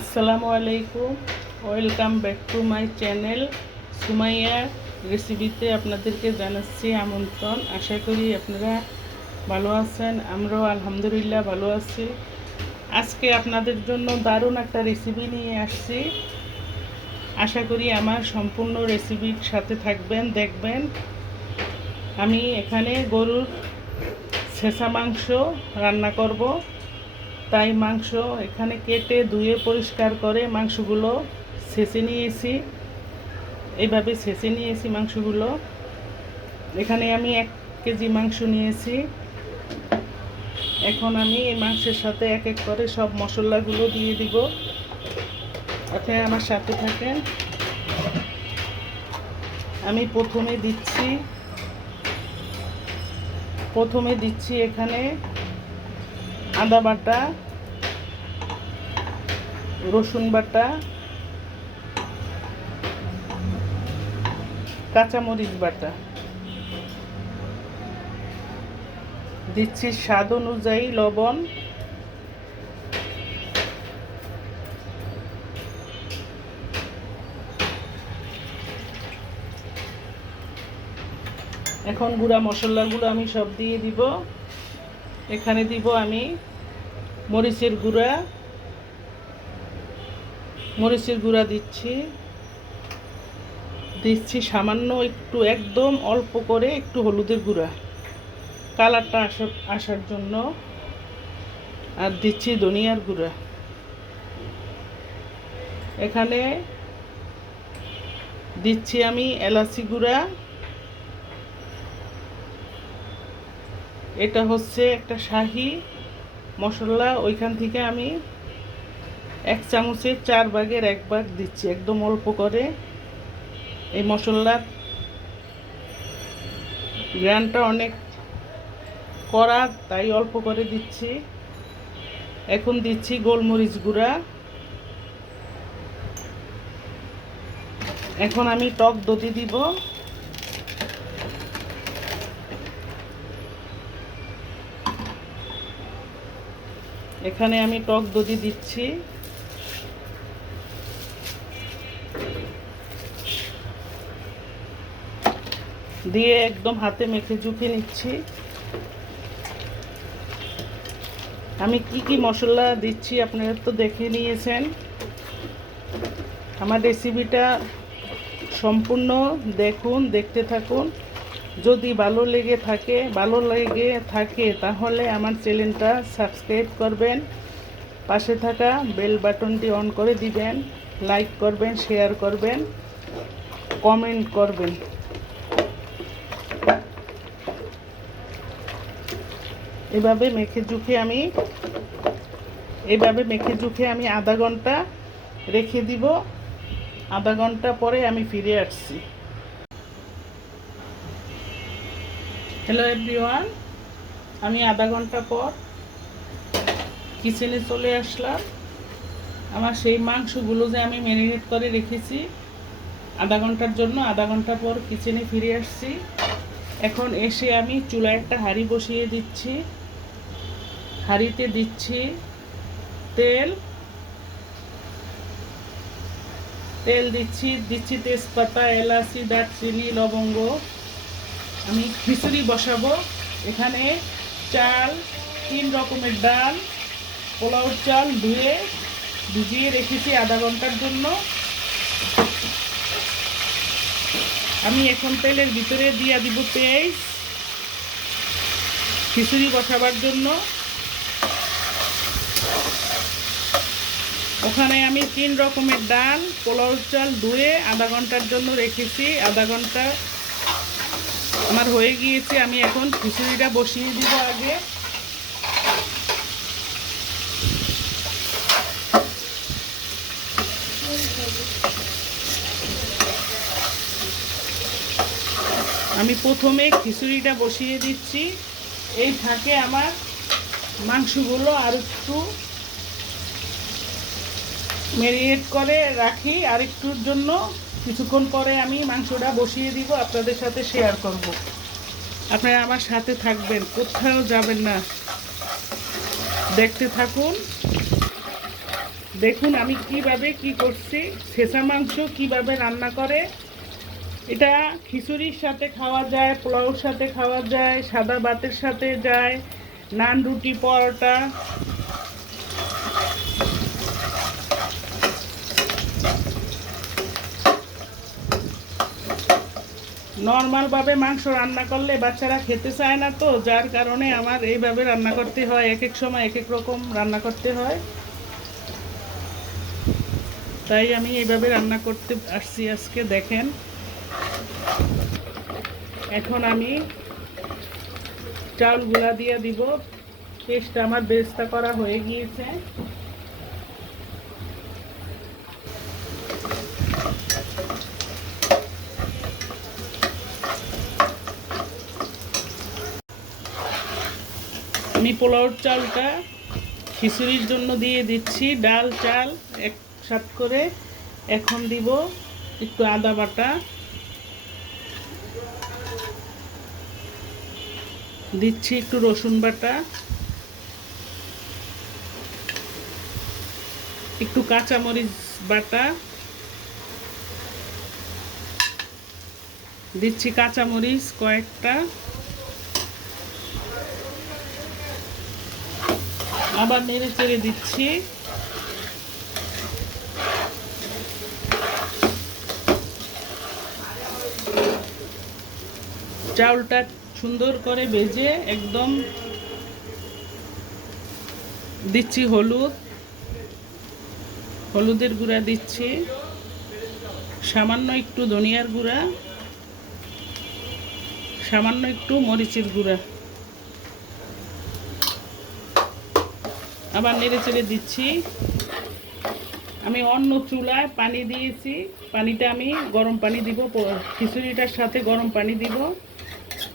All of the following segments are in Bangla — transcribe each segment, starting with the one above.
আসসালামু আলাইকুম, welcome back to my channel Sumaiya রেসিপিতে আপনাদেরকে জানাচ্ছি আমন্ত্রণ। আশা করি আপনারা ভালো আছেন, আমরাও আলহামদুলিল্লাহ ভালো আছি। আজকে আপনাদের জন্য দারুণ একটা রেসিপি নিয়ে আসছি। আশা করি আমার সম্পূর্ণ রেসিপির সাথে থাকবেন, দেখবেন। আমি এখানে গরুর ছেঁচা মাংস রান্না করব, তাই মাংস এখানে কেটে ধুয়ে পরিষ্কার করে মাংসগুলো ছেঁচে নিয়েছি। এইভাবে ছেঁচে নিয়েছি মাংসগুলো। এখানে আমি 1 কেজি মাংস নিয়েছি। এখন আমি এই মাংসের সাথে এক এক করে সব মশলাগুলো দিয়ে দিব। আপনারা আমার সাথে থাকেন। আমি প্রথমে দিচ্ছি এখানে আদা বাটা, রসুন বাটা, কাঁচামরিচ বাটা, দিচ্ছি স্বাদ অনুযায়ী লবণ, এখন গুঁড়া মশলাগুলো আমি সব দিয়ে দিব। এখানে দিব আমি মরিচের গুঁড়া দিচ্ছি সামান্য একটু, একদম অল্প করে একটু হলুদের গুঁড়া কালারটা আসার জন্য, আর দিচ্ছি ধনিয়ার গুঁড়া। এখানে দিচ্ছি আমি এলাচি গুঁড়া। এটা হচ্ছে একটা শাহি মশলা, ওইখান থেকে আমি 1 চামচের 4 ভাগের 1 ভাগ দিচ্ছি, একদম অল্প করে। এই মশলার গ্রানটা অনেক কড়া, তাই অল্প করে দিচ্ছি। এখন দিচ্ছি গোলমরিচ গুঁড়া। এখন আমি টক দধি দিব। এখানে আমি টক দধি দিচ্ছি। দিয়ে একদম হাতে মেখে চুখে নিচ্ছি। আমি কি মশলা দিচ্ছি আপনারা তো দেখে নিয়েছেন। আমার রেসিপিটা সম্পূর্ণ দেখুন, দেখতে থাকুন। যদি ভালো লেগে থাকে তাহলে আমার চ্যানেলটা সাবস্ক্রাইব করবেন, পাশে থাকা বেল বাটনটি অন করে দিবেন, লাইক করবেন, শেয়ার করবেন, কমেন্ট করবেন। এভাবে মেখে চুখে আমি আধা ঘন্টা রেখে দিব। আধা ঘন্টা পরে আমি ফিরে আসছি। হ্যালো এভরিওয়ান, আমি আধা ঘন্টা পর কিচেনে চলে আসলাম। আমার সেই মাংসগুলো যে আমি ম্যারিনেট করে রেখেছি আধা ঘন্টার জন্য, আধা ঘন্টা পর কিচেনে ফিরে আসছি। এখন এসে আমি চুলায় একটা হাঁড়ি বসিয়ে দিচ্ছি। হাঁড়িতে দিচ্ছি তেল দিচ্ছি তেজপাতা, এলাচি, দারচিনি, লবঙ্গ। আমি খিচুড়ি বসাবো। এখানে চাল, 3 রকমের ডাল, পোলাওর চাল ধুয়ে ভিজিয়ে রেখেছি আধা ঘন্টার জন্য। আমি এখন তেলের ভিতরে দিয়ে দিব পেঁয়াজ খিচুড়ি বসাবার জন্য। ওখানে আমি 3 রকমের ডাল, পোলাওর চাল ধুয়ে আধা ঘন্টার জন্য রেখেছি। আধা ঘন্টা আমার হয়ে গিয়েছে। আমি এখন খিচুড়িটা বসিয়ে দিব। আগে আমি প্রথমে খিচুড়িটা বসিয়ে দিচ্ছি। এই ফাঁকে আমার মাংসগুলো আর একটু ম্যারিনেট করে রাখি, আর একটুর জন্য। কিছুক্ষণ পরে আমি মাংসটা বসিয়ে দিব, আপনাদের সাথে শেয়ার করব। আপনারা আমার সাথে থাকবেন, কোথাও যাবেন না, দেখতে থাকুন। দেখুন আমি কিভাবে কি করছি, ছেঁচা মাংস কিভাবে রান্না করে। এটা খিচুড়ির সাথে খাওয়া যায়, পোলাওর সাথে খাওয়া যায়, সাদা ভাতের সাথে যায়, নান, রুটি, পরোটা। নর্মালভাবে মাংস রান্না করলে বাচ্চারা খেতে চায় না, তো যার কারণে আমার এইভাবে রান্না করতে হয়। এক এক সময় এক এক রকম রান্না করতে হয়, তাই আমি এইভাবে রান্না করতে আসছি আজকে। দেখেন এখন আমি চাউলগুলা দিয়ে দিব। পেস্টটা আমার বেরেস্তা করা হয়ে গিয়েছে। আমি পোলাওর চালটা খিচুড়ির জন্য দিয়ে দিচ্ছি, ডাল চাল একসাথে করে। এখন দিব একটু আদা বাটা, দিচ্ছি একটু রসুন বাটা, একটু কাঁচামরিচ বাটা, দিচ্ছি কাঁচামরিচ কয়েকটা, আবার নেড়ে চেড়ে দিচ্ছি। চাউলটা সুন্দর করে ভেজে একদম দিচ্ছি হলুদের গুঁড়া দিচ্ছি, সামান্য একটু ধনিয়ার গুঁড়া, সামান্য একটু মরিচের গুঁড়া, আবার নেড়ে চেড়ে দিচ্ছি। আমি অন্য চুলায় পানি দিয়েছি, পানিটা আমি গরম পানি দিব, খিচুড়িটার সাথে গরম পানি দিব,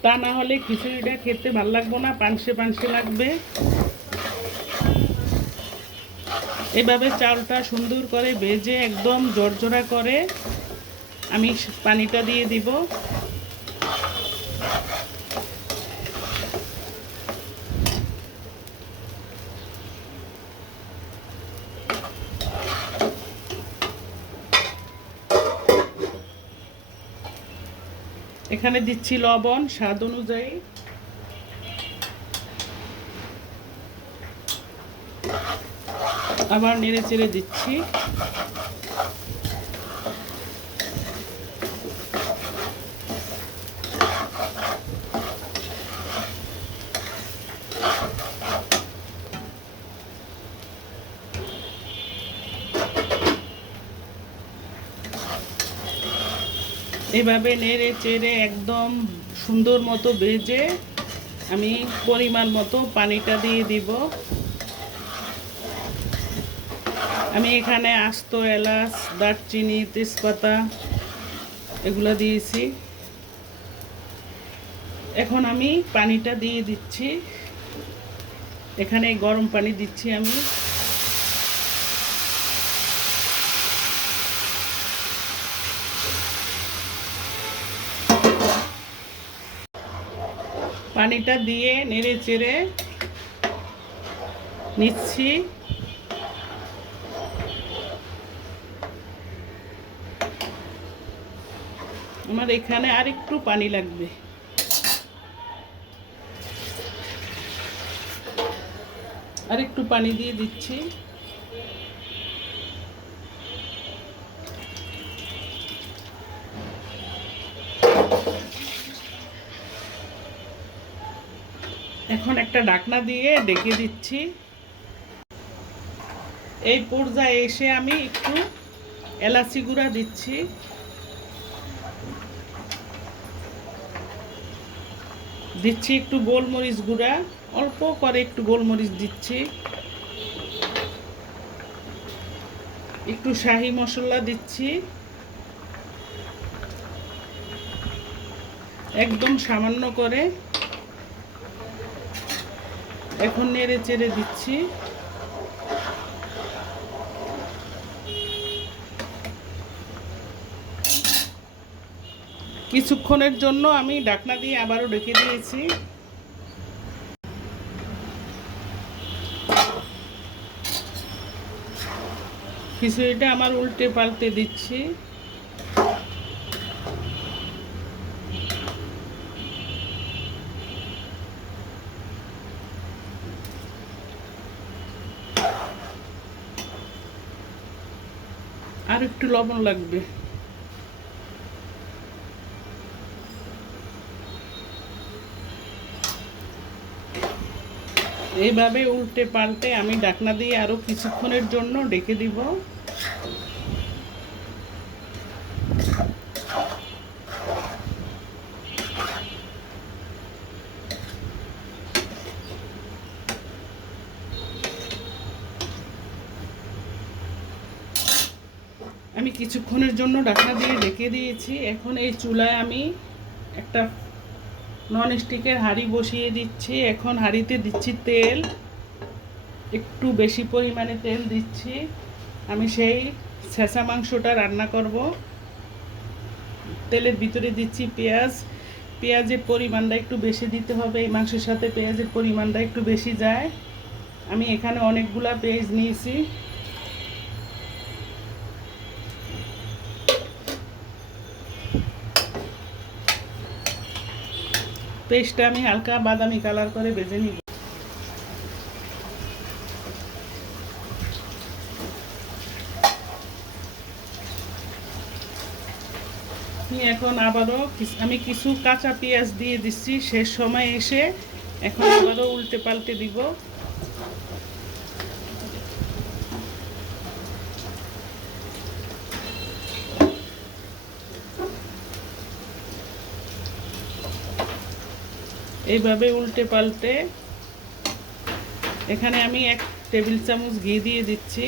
তা না হলে খিচুড়িটা খেতে ভালো লাগবে না, পানসে পানসে লাগবে। এভাবে চালটা সুন্দর করে ভেজে একদম জর্জরা করে আমি পানিটা দিয়ে দিব। এখানে দিচ্ছি লবণ স্বাদ অনুযায়ী, আবার নেড়ে চেড়ে দিচ্ছি। এভাবে নেড়ে চেড়ে একদম সুন্দর মতো ভেজে আমি পরিমাণ মতো পানিটা দিয়ে দিব। আমি এখানে আস্ত এলাচ, দারচিনি, তেজপাতা এগুলো দিয়েছি। এখন আমি পানিটা দিয়ে দিচ্ছি, এখানে গরম পানি দিচ্ছি আমি। পানিটা দিয়ে নেড়ে চেড়ে নিচ্ছি। আমার এখানে আর একটু পানি লাগবে। আর একটু পানি দিয়ে দিচ্ছি। এখন একটা ঢাকনা দিয়ে ঢেকে দিচ্ছি। এই পর্যায়ে এসে আমি একটু এলাচি গুঁড়া দিচ্ছি, দিচ্ছি একটু গোলমরিচ গুঁড়া, অল্প করে একটু গোলমরিচ দিচ্ছি, একটু শাহি মশলা দিচ্ছি, একদম সামান্য করে। এখন নেড়ে চেড়ে দিচ্ছি। কিছুক্ষণের জন্য আমি ঢাকনা দিয়ে আবারও ঢেকে দিয়েছি। খিচুড়িটা আমার উল্টে পাল্টে দিচ্ছি। আর একটু লবণ লাগবে। এইভাবে উল্টে পাল্টে আমি ঢাকনা দিয়ে আরো কিছুক্ষণের জন্য ঢেকে দিব। আমি কিছুক্ষণের জন্য ঢাকনা দিয়ে ঢেকে দিয়েছি। এখন এই চুলায় আমি একটা নন স্টিকের হাঁড়ি বসিয়ে দিচ্ছি। এখন হাঁড়িতে দিচ্ছি তেল, একটু বেশি পরিমাণে তেল দিচ্ছি। আমি সেই ছেঁচা মাংসটা রান্না করব। তেলের ভিতরে দিচ্ছি পেঁয়াজ। পেঁয়াজের পরিমাণটা একটু বেশি দিতে হবে, এই মাংসের সাথে পেঁয়াজের পরিমাণটা একটু বেশি যায়। আমি এখানে অনেকগুলা পেঁয়াজ নিয়েছি। পেস্টটা আমি হালকা বাদামি কালার করে ভেজে নিব। এখন আবারও আমি কিছু কাঁচা পেঁয়াজ দিয়ে দিচ্ছি শেষ সময় এসে। এখন আবারও উল্টে পাল্টে দিব। এইভাবে উল্টে পাল্টে এখানে আমি 1 টেবিল চামচ ঘি দিয়ে দিচ্ছি।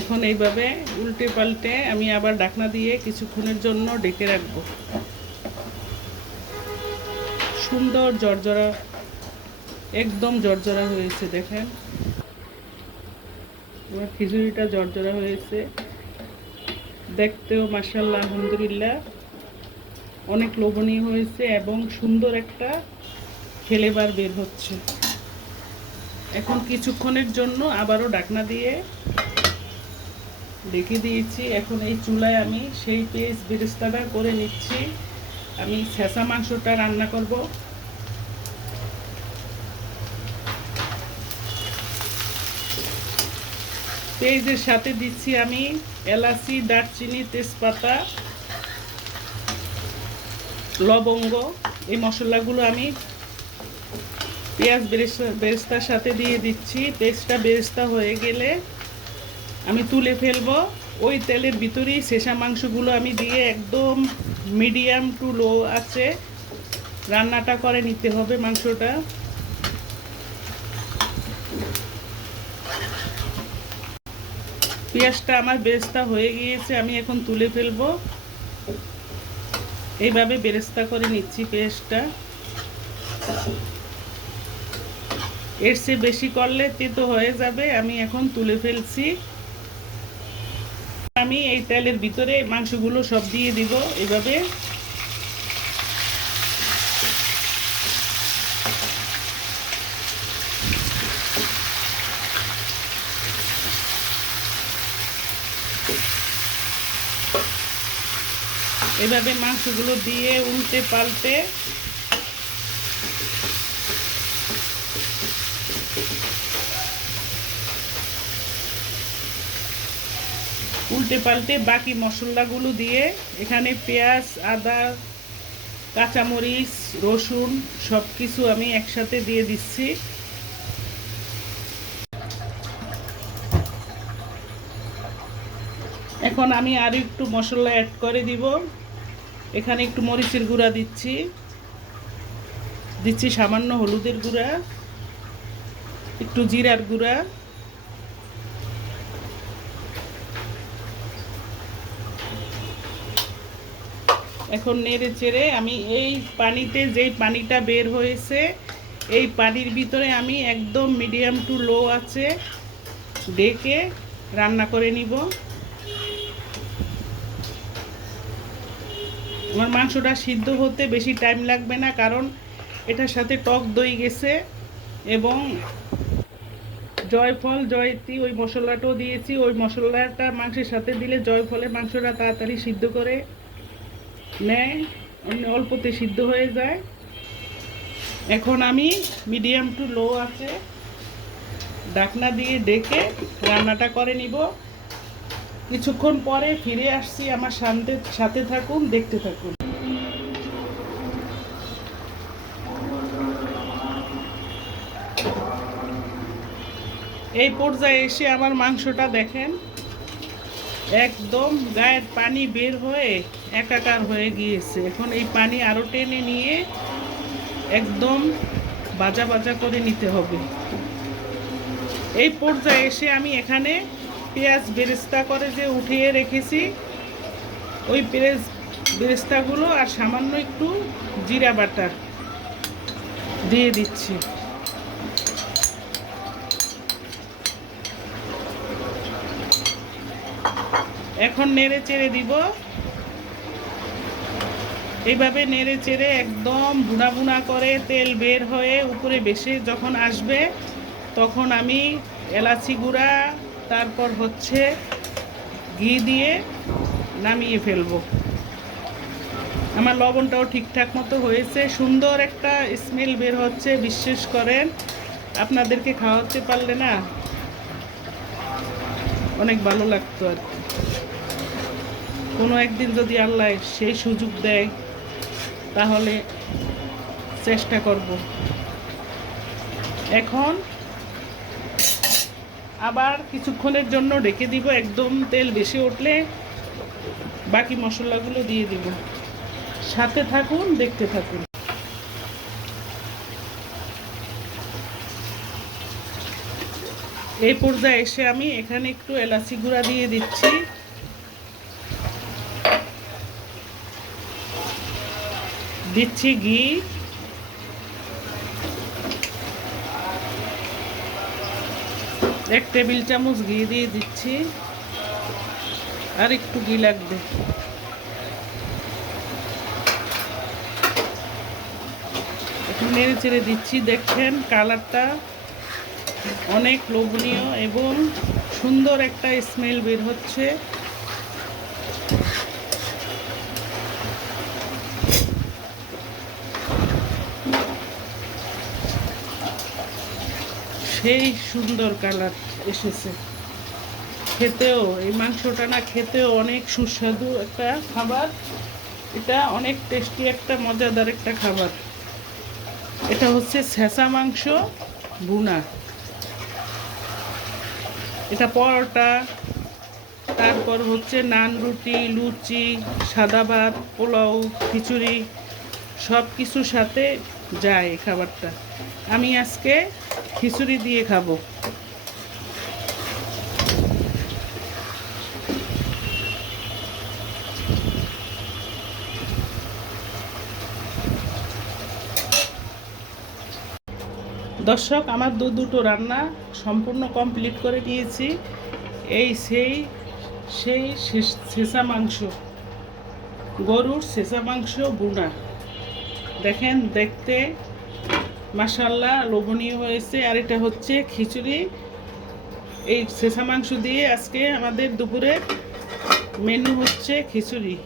এখন এইভাবে উল্টে পাল্টে আমি আবার ঢাকনা দিয়ে কিছুক্ষণের জন্য ঢেকে রাখবো। সুন্দর জর্জরা, একদম জর্জরা হয়েছে। দেখেন আমার খিচুড়িটা জর্জরা হয়েছে, দেখতেও মাশাআল্লাহ আলহামদুলিল্লাহ অনেক লোভনীয় হয়েছে এবং সুন্দর একটা ফ্লেভার বের হচ্ছে। এখন কিছুক্ষণের জন্য আবারও ঢাকনা দিয়ে ঢেকে দিয়েছি। এখন এই চুলায় আমি সেই পেঁয়াজ বেরেস্তাটা করে নিচ্ছি। আমি ছেঁচা মাংসটা রান্না করব। পেঁয়াজের সাথে দিচ্ছি আমি এলাচি, দারচিনি, তেজপাতা, লবঙ্গ। এই মশলাগুলো আমি পেঁয়াজ বেরেস্তার সাথে দিয়ে দিচ্ছি। পেঁয়াজটা বেরেস্তা হয়ে গেলে আমি তুলে ফেলবো। ওই তেলের ভিতরেই ছেঁচা মাংসগুলো আমি দিয়ে একদম মিডিয়াম টু লো আছে রান্নাটা করে নিতে হবে মাংসটা। পেঁয়াজটা আমার বেরেস্তা হয়ে গিয়েছে, আমি এখন তুলে ফেলবো। এইভাবে বেরেস্তা করে নিচ্ছি পেঁয়াজটা। এর চেয়ে বেশি করলে তেতো হয়ে যাবে। আমি এখন তুলে ফেলছি। আমি এই তেলের ভিতরে মাংসগুলো সব দিয়ে দিব। এভাবে এভাবে মাংসগুলো দিয়ে উল্টে পাল্টে বাকি মশলাগুলো দিয়ে এখানে পেঁয়াজ, আদা, কাঁচামরিচ, রসুন সব কিছু আমি একসাথে দিয়ে দিচ্ছি। এখন আমি আরও একটু মশলা অ্যাড করে দিব। এখানে একটু মরিচের গুঁড়া দিচ্ছি সামান্য হলুদের গুঁড়া, একটু জিরার গুঁড়া, এখন নেড়ে চেড়ে আমি এই পানিতে, যেই পানিটা বের হয়েছে এই পানির ভিতরে আমি একদম মিডিয়াম টু লো আছে ঢেকে রান্না করে নিব। আমার মাংসটা সিদ্ধ হতে বেশি টাইম লাগবে না, কারণ এটার সাথে টক দই গেছে এবং জয়ফল জয়তী ওই মশলাটাও দিয়েছি। ওই মশলাটা মাংসের সাথে দিলে জয়ফলে মাংসটা তাড়াতাড়ি সিদ্ধ করে নেয়, অল্পতে সিদ্ধ হয়ে যায়। এখন আমি মিডিয়াম টু লো আছে ঢাকনা দিয়ে ডেকে রান্নাটা করে নিব। কিছুক্ষণ পরে ফিরে আসছি, আমার সাথে থাকুন, দেখতে থাকুন। এই পর্যায়ে এসে আমার মাংসটা দেখেন একদম গায়ের পানি বের হয়ে একাকার হয়ে গিয়েছে। এখন এই পানি আরও টেনে নিয়ে একদম ভাজা ভাজা করে নিতে হবে। এই পর্যায়ে এসে আমি এখানে পেঁয়াজ বেরেস্তা করে যে উঠিয়ে রেখেছি ওই পেঁয়াজ বেরেস্তাগুলো আর সামান্য একটু জিরা বাটা দিয়ে দিচ্ছি। এখন নেড়ে চেড়ে দিব। এইভাবে নেড়ে চেড়ে একদম ভুনা ভুনা করে তেল বের হয়ে উপরে বেশি যখন আসবে তখন আমি এলাচি গুঁড়া তারপর হচ্ছে ঘি দিয়ে নামিয়ে ফেলবো। আমার লবণটাও ঠিকঠাক মতো হয়েছে, সুন্দর একটা স্মেল বের হচ্ছে। বিশ্বাস করেন, আপনাদেরকে খাওয়াতে পারলে না অনেক ভালো লাগতো আর কি। কোনো একদিন যদি আল্লাহ সেই সুযোগ দেয় তাহলে চেষ্টা করব। এখন আবার কিছুক্ষণের জন্য ঢেকে দিব। একদম তেল বেশি উঠলে বাকি মশলাগুলো দিয়ে দিব। সাথে থাকুন, দেখতে থাকুন। এই পর্যায়ে এসে আমি এখানে একটু এলাচি গুঁড়া দিয়ে দিচ্ছি। দিচ্ছি ঘি, এক টেবিল চামচ ঘি দিয়ে দিচ্ছি, আর একটু ঘি লাগবে। একটু নেড়ে চেড়ে দিচ্ছি। দেখেন কালারটা অনেক লোভনীয় এবং সুন্দর একটা স্মেল বের হচ্ছে। সেই সুন্দর কালার এসেছে। খেতেও এই মাংসটা না খেতেও অনেক সুস্বাদু একটা খাবার। এটা অনেক টেস্টি একটা মজাদার একটা খাবার। এটা হচ্ছে ছেঁচা মাংস ভুনা। এটা পরোটা, তারপর হচ্ছে নান, রুটি, লুচি, সাদা ভাত, পোলাও, খিচুড়ি সব কিছুর সাথে যায় এই খাবারটা। আমি আজকে খিচুড়ি দিয়ে খাবো। দর্শক, আমার দুটো রান্না সম্পূর্ণ কমপ্লিট করে নিয়েছি। এই সেই ছেঁচা মাংস, গরুর ছেঁচা মাংস ভুনা। দেখেন দেখতে মাশাআল্লাহ লোভনীয় হয়েছে। আর এটা হচ্ছে খিচুড়ি। এই ছেঁচা মাংস দিয়ে আজকে আমাদের দুপুরে মেনু হচ্ছে খিচুড়ি।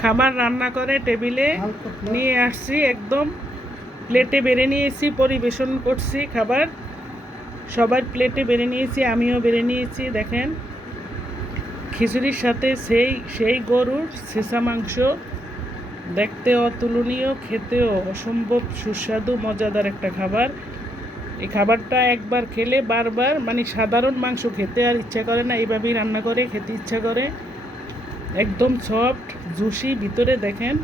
খাবার রান্না করে টেবিলে নিয়ে আসছি, একদম প্লেটে বেড়ে নিয়েছি, পরিবেশন করছি। খাবার সবার প্লেটে বেড়ে নিয়েছি, আমিও বেড়ে নিয়েছি। দেখেন, খিচুড়ির সাথে সেই গরুর ছেঁচা মাংস, দেখতে অতুলনীয়, খেতেও অসম্ভব সুস্বাদু মজাদার একটা খাবার। এই খাবারটা একবার খেলে বারবার, মানে সাধারণ মাংস খেতে আর ইচ্ছা করে না, এইভাবেই রান্না করে খেতে ইচ্ছা করে। একদম সফট জুসি ভিতরে। দেখেন,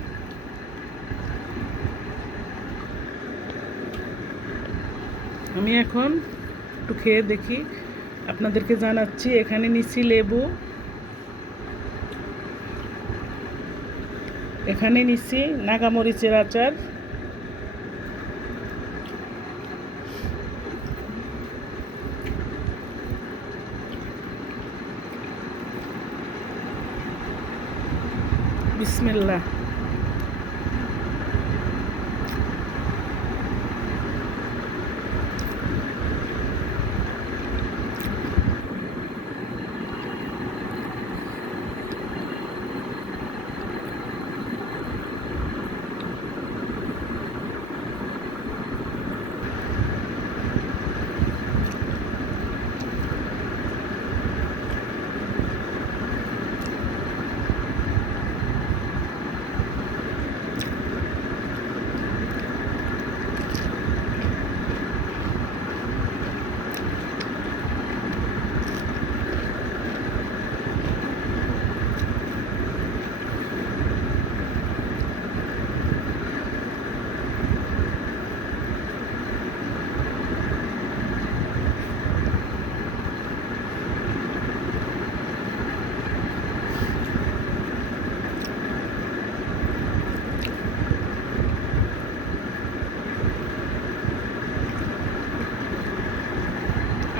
আমি এখন একটু খেয়ে দেখি, আপনাদেরকে জানাচ্ছি। এখানে নিচ্ছি লেবু, এখানে নিচ্ছি নাগামরিচের আচার, বিসমিল্লাহ।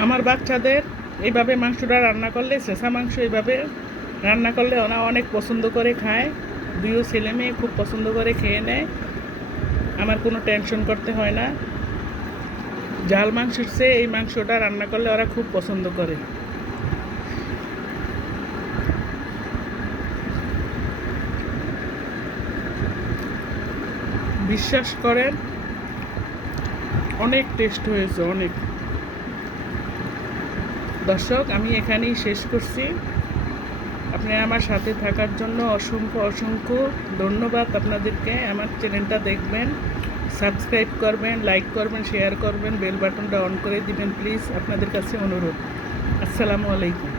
আমার বাচ্চাদের এইভাবে মাংসটা রান্না করলে, ছেঁচা মাংস এইভাবে রান্না করলে ওরা অনেক পছন্দ করে খায়। দুইও ছেলে মেয়ে খুব পছন্দ করে খেয়ে নেয়। আমার কোনো টেনশন করতে হয় না। ঝাল মাংসের চেয়ে এই মাংসটা রান্না করলে ওরা খুব পছন্দ করে। বিশ্বাস করেন, অনেক টেস্ট হয়েছে, অনেক। দর্শক, আমি এখানেই শেষ করছি। আপনারা আমার সাথে থাকার জন্য অসংখ্য অসংখ্য ধন্যবাদ আপনাদেরকে। আমার চ্যানেলটা দেখবেন, সাবস্ক্রাইব করবেন, লাইক করবেন, শেয়ার করবেন, বেল বাটনটা অন করে দিবেন প্লিজ। আপনাদের কাছে অনুরোধ। আসসালামু আলাইকুম।